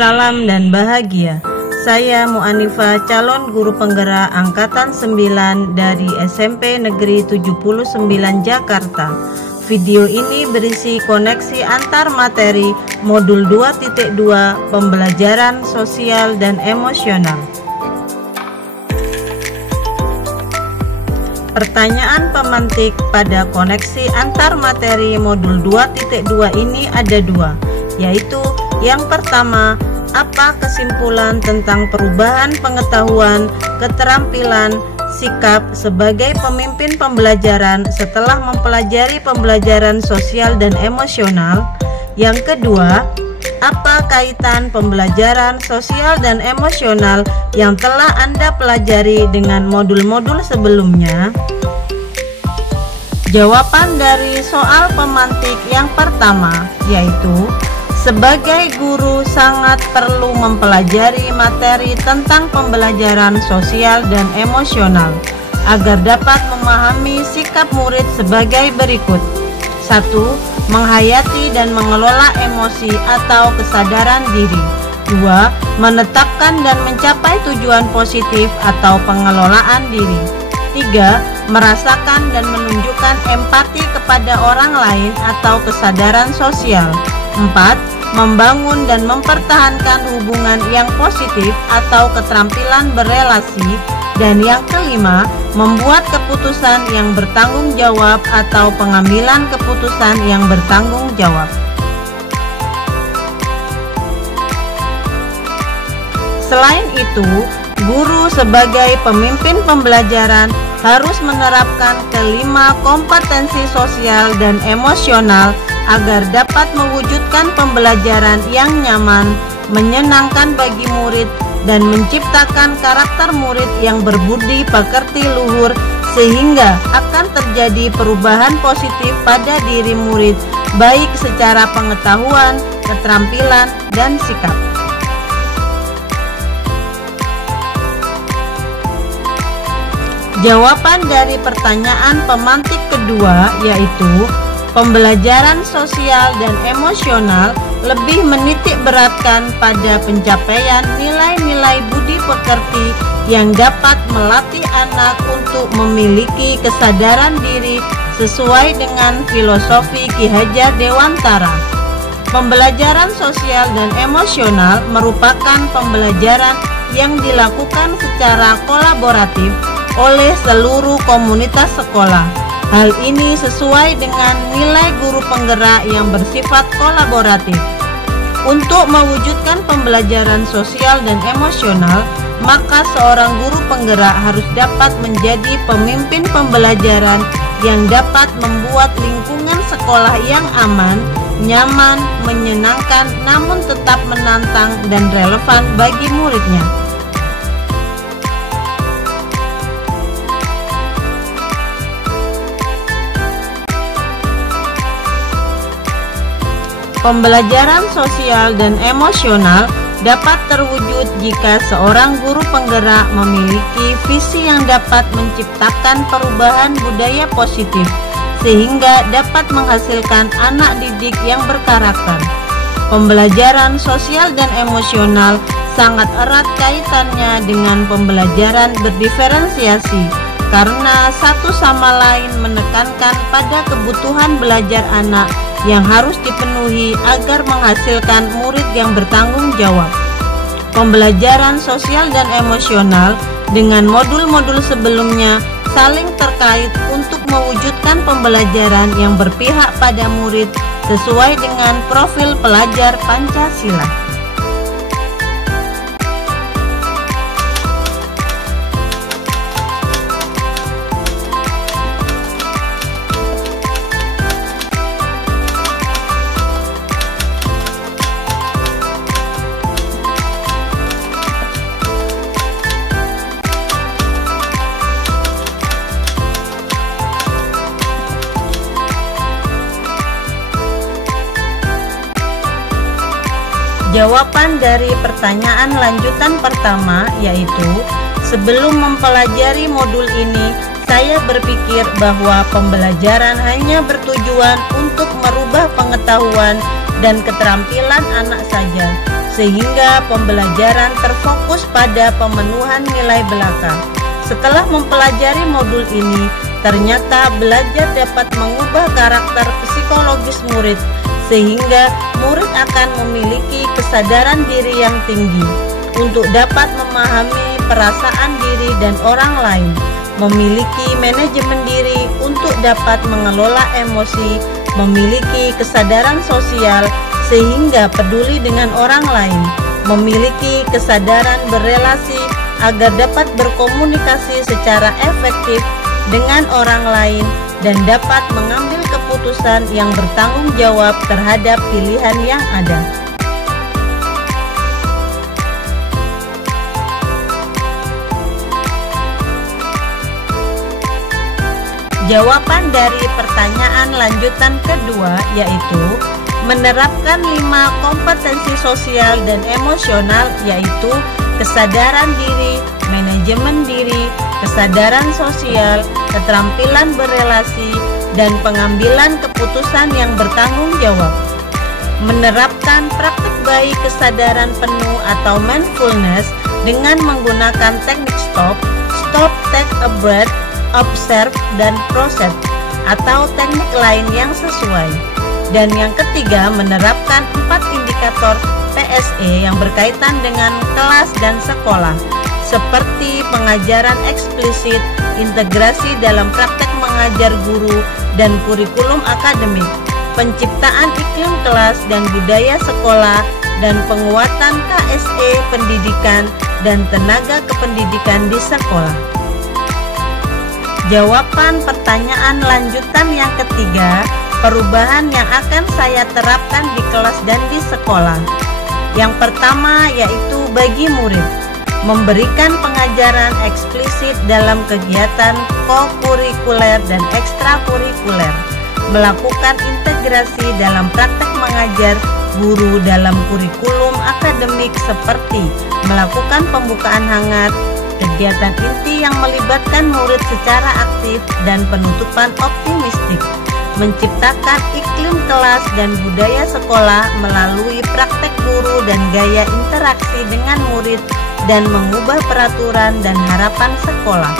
salam dan bahagia. Saya Mu'anifah, calon guru penggerak Angkatan 9 dari SMP Negeri 79 Jakarta. Video ini berisi koneksi antar materi modul 2.2 pembelajaran sosial dan emosional. Pertanyaan pemantik pada koneksi antar materi modul 2.2 ini ada dua, yaitu yang pertama, apa kesimpulan tentang perubahan pengetahuan, keterampilan, sikap sebagai pemimpin pembelajaran setelah mempelajari pembelajaran sosial dan emosional? Yang kedua, apa kaitan pembelajaran sosial dan emosional yang telah Anda pelajari dengan modul-modul sebelumnya? Jawaban dari soal pemantik yang pertama yaitu, sebagai guru sangat perlu mempelajari materi tentang pembelajaran sosial dan emosional agar dapat memahami sikap murid sebagai berikut. 1. Menghayati dan mengelola emosi atau kesadaran diri. 2. Menetapkan dan mencapai tujuan positif atau pengelolaan diri. 3. Merasakan dan menunjukkan empati kepada orang lain atau kesadaran sosial. 4. Membangun dan mempertahankan hubungan yang positif atau keterampilan berelasi. Dan yang kelima, membuat keputusan yang bertanggung jawab atau pengambilan keputusan yang bertanggung jawab. Selain itu, guru sebagai pemimpin pembelajaran harus menerapkan kelima kompetensi sosial dan emosional agar dapat mewujudkan pembelajaran yang nyaman, menyenangkan bagi murid, dan menciptakan karakter murid yang berbudi pekerti luhur sehingga akan terjadi perubahan positif pada diri murid baik secara pengetahuan, keterampilan, dan sikap. Jawaban dari pertanyaan pemantik kedua yaitu, pembelajaran sosial dan emosional lebih menitik beratkan pada pencapaian nilai-nilai budi pekerti yang dapat melatih anak untuk memiliki kesadaran diri sesuai dengan filosofi Ki Hajar Dewantara. Pembelajaran sosial dan emosional merupakan pembelajaran yang dilakukan secara kolaboratif oleh seluruh komunitas sekolah. Hal ini sesuai dengan nilai guru penggerak yang bersifat kolaboratif. Untuk mewujudkan pembelajaran sosial dan emosional, maka seorang guru penggerak harus dapat menjadi pemimpin pembelajaran yang dapat membuat lingkungan sekolah yang aman, nyaman, menyenangkan, namun tetap menantang dan relevan bagi muridnya. Pembelajaran sosial dan emosional dapat terwujud jika seorang guru penggerak memiliki visi yang dapat menciptakan perubahan budaya positif sehingga dapat menghasilkan anak didik yang berkarakter. Pembelajaran sosial dan emosional sangat erat kaitannya dengan pembelajaran berdiferensiasi karena satu sama lain menekankan pada kebutuhan belajar anak yang harus dipenuhi agar menghasilkan murid yang bertanggung jawab. Pembelajaran sosial dan emosional dengan modul-modul sebelumnya saling terkait untuk mewujudkan pembelajaran yang berpihak pada murid sesuai dengan profil pelajar Pancasila. Jawaban dari pertanyaan lanjutan pertama yaitu, sebelum mempelajari modul ini, saya berpikir bahwa pembelajaran hanya bertujuan untuk merubah pengetahuan dan keterampilan anak saja, sehingga pembelajaran terfokus pada pemenuhan nilai belaka. Setelah mempelajari modul ini, ternyata belajar dapat mengubah karakter psikologis murid, sehingga murid akan memiliki kesadaran diri yang tinggi untuk dapat memahami perasaan diri dan orang lain, memiliki manajemen diri untuk dapat mengelola emosi, memiliki kesadaran sosial sehingga peduli dengan orang lain, memiliki kesadaran berelasi agar dapat berkomunikasi secara efektif dengan orang lain dan dapat mengambil keputusan yang bertanggung jawab terhadap pilihan yang ada. Jawaban dari pertanyaan lanjutan kedua yaitu menerapkan 5 kompetensi sosial dan emosional, yaitu kesadaran diri, manajemen diri, kesadaran sosial, keterampilan berelasi, dan pengambilan keputusan yang bertanggung jawab. Menerapkan praktik baik kesadaran penuh atau mindfulness dengan menggunakan teknik stop, take a breath, observe, dan process, atau teknik lain yang sesuai. Dan yang ketiga, menerapkan 4 indikator PSE yang berkaitan dengan kelas dan sekolah, seperti pengajaran eksplisit, integrasi dalam praktek mengajar guru dan kurikulum akademik, penciptaan iklim kelas dan budaya sekolah, dan penguatan KSE pendidikan dan tenaga kependidikan di sekolah. Jawaban pertanyaan lanjutan yang ketiga, perubahan yang akan saya terapkan di kelas dan di sekolah. Yang pertama yaitu bagi murid, memberikan pengajaran eksplisit dalam kegiatan kokurikuler dan ekstrakurikuler, melakukan integrasi dalam praktek mengajar guru dalam kurikulum akademik seperti melakukan pembukaan hangat, kegiatan inti yang melibatkan murid secara aktif dan penutupan optimistik, menciptakan iklim kelas dan budaya sekolah melalui praktek guru dan gaya interaksi dengan murid dan mengubah peraturan dan harapan sekolah.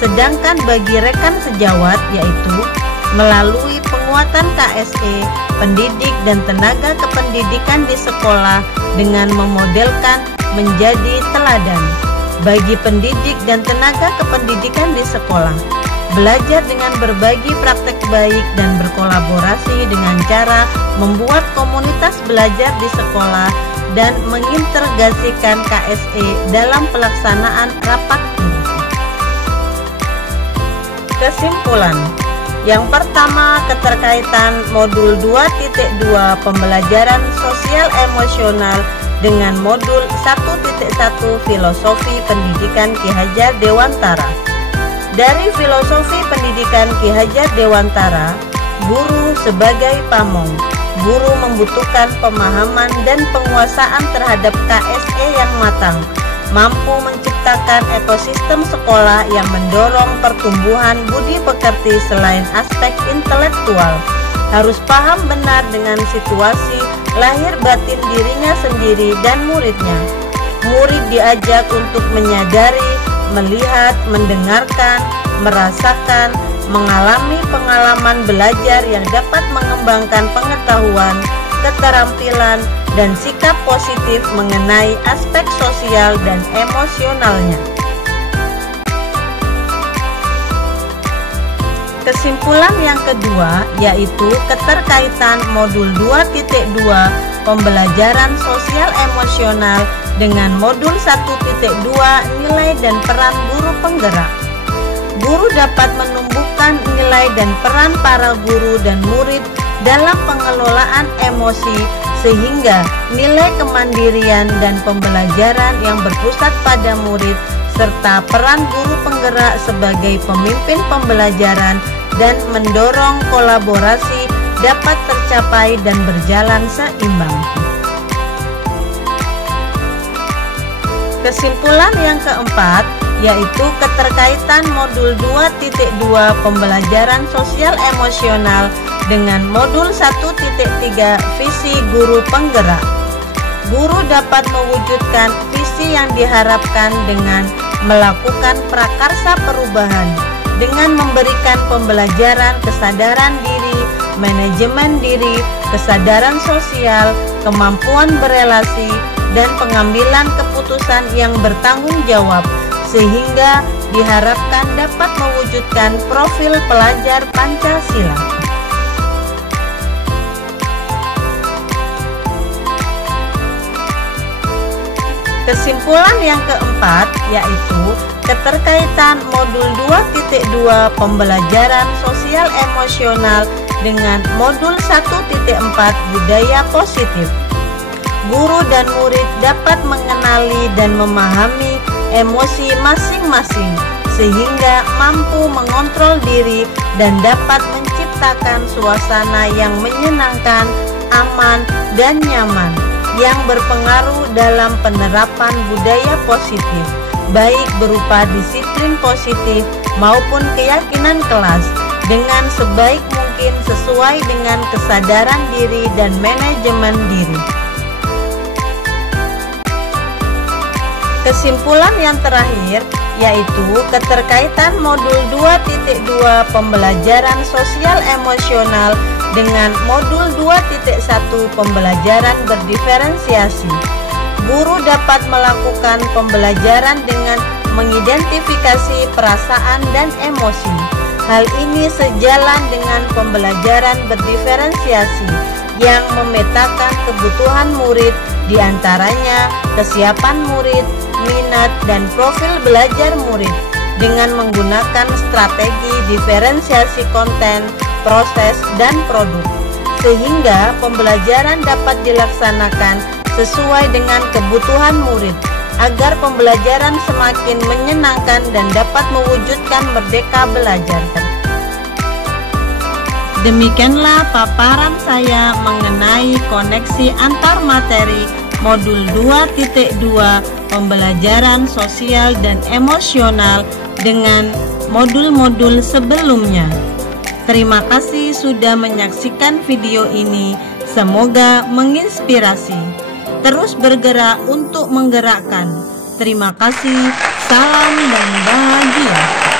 Sedangkan bagi rekan sejawat yaitu melalui penguatan KSE, pendidik dan tenaga kependidikan di sekolah dengan memodelkan menjadi teladan bagi pendidik dan tenaga kependidikan di sekolah. Belajar dengan berbagi praktek baik dan berkolaborasi dengan cara membuat komunitas belajar di sekolah dan mengintegrasikan KSE dalam pelaksanaan rapat guru. Kesimpulan. Yang pertama, keterkaitan modul 2.2 pembelajaran sosial emosional dengan modul 1.1 filosofi pendidikan Ki Hajar Dewantara. Dari filosofi pendidikan Ki Hajar Dewantara, guru sebagai pamong, guru membutuhkan pemahaman dan penguasaan terhadap KSE yang matang, mampu menciptakan ekosistem sekolah yang mendorong pertumbuhan budi pekerti selain aspek intelektual, harus paham benar dengan situasi lahir batin dirinya sendiri dan muridnya. Murid diajak untuk menyadari, melihat, mendengarkan, merasakan, mengalami pengalaman belajar yang dapat mengembangkan pengetahuan, keterampilan, dan sikap positif mengenai aspek sosial dan emosionalnya. Kesimpulan yang kedua yaitu keterkaitan modul 2.2 pembelajaran sosial emosional dengan modul 1.2 nilai dan peran guru penggerak. Guru dapat menumbuhkan nilai dan peran para guru dan murid dalam pengelolaan emosi sehingga nilai kemandirian dan pembelajaran yang berpusat pada murid serta peran guru penggerak sebagai pemimpin pembelajaran dan mendorong kolaborasi dapat tercapai dan berjalan seimbang. Kesimpulan yang keempat yaitu keterkaitan modul 2.2 pembelajaran sosial emosional dengan modul 1.3 visi guru penggerak. Guru dapat mewujudkan visi yang diharapkan dengan melakukan prakarsa perubahan, dengan memberikan pembelajaran kesadaran diri, manajemen diri, kesadaran sosial, kemampuan berelasi, dan pengambilan keputusan yang bertanggung jawab, sehingga diharapkan dapat mewujudkan profil pelajar Pancasila. Kesimpulan yang keempat yaitu keterkaitan modul 2.2 pembelajaran sosial emosional dengan modul 1.4 budaya positif. Guru dan murid dapat mengenali dan memahami emosi masing-masing sehingga mampu mengontrol diri dan dapat menciptakan suasana yang menyenangkan, aman, dan nyaman yang berpengaruh dalam penerapan budaya positif, baik berupa disiplin positif maupun keyakinan kelas, dengan sebaik mungkin sesuai dengan kesadaran diri dan manajemen diri. Kesimpulan yang terakhir yaitu keterkaitan modul 2.2 pembelajaran sosial emosional dengan modul 2.1 pembelajaran berdiferensiasi. Guru dapat melakukan pembelajaran dengan mengidentifikasi perasaan dan emosi. Hal ini sejalan dengan pembelajaran berdiferensiasi yang memetakan kebutuhan murid, diantaranya kesiapan murid, minat, dan profil belajar murid dengan menggunakan strategi diferensiasi konten, proses, dan produk, sehingga pembelajaran dapat dilaksanakan sesuai dengan kebutuhan murid agar pembelajaran semakin menyenangkan dan dapat mewujudkan merdeka belajar. Demikianlah paparan saya mengenai koneksi antar materi modul 2.2 pembelajaran sosial dan emosional dengan modul-modul sebelumnya. Terima kasih sudah menyaksikan video ini. Semoga menginspirasi. Terus bergerak untuk menggerakkan. Terima kasih. Salam dan bahagia.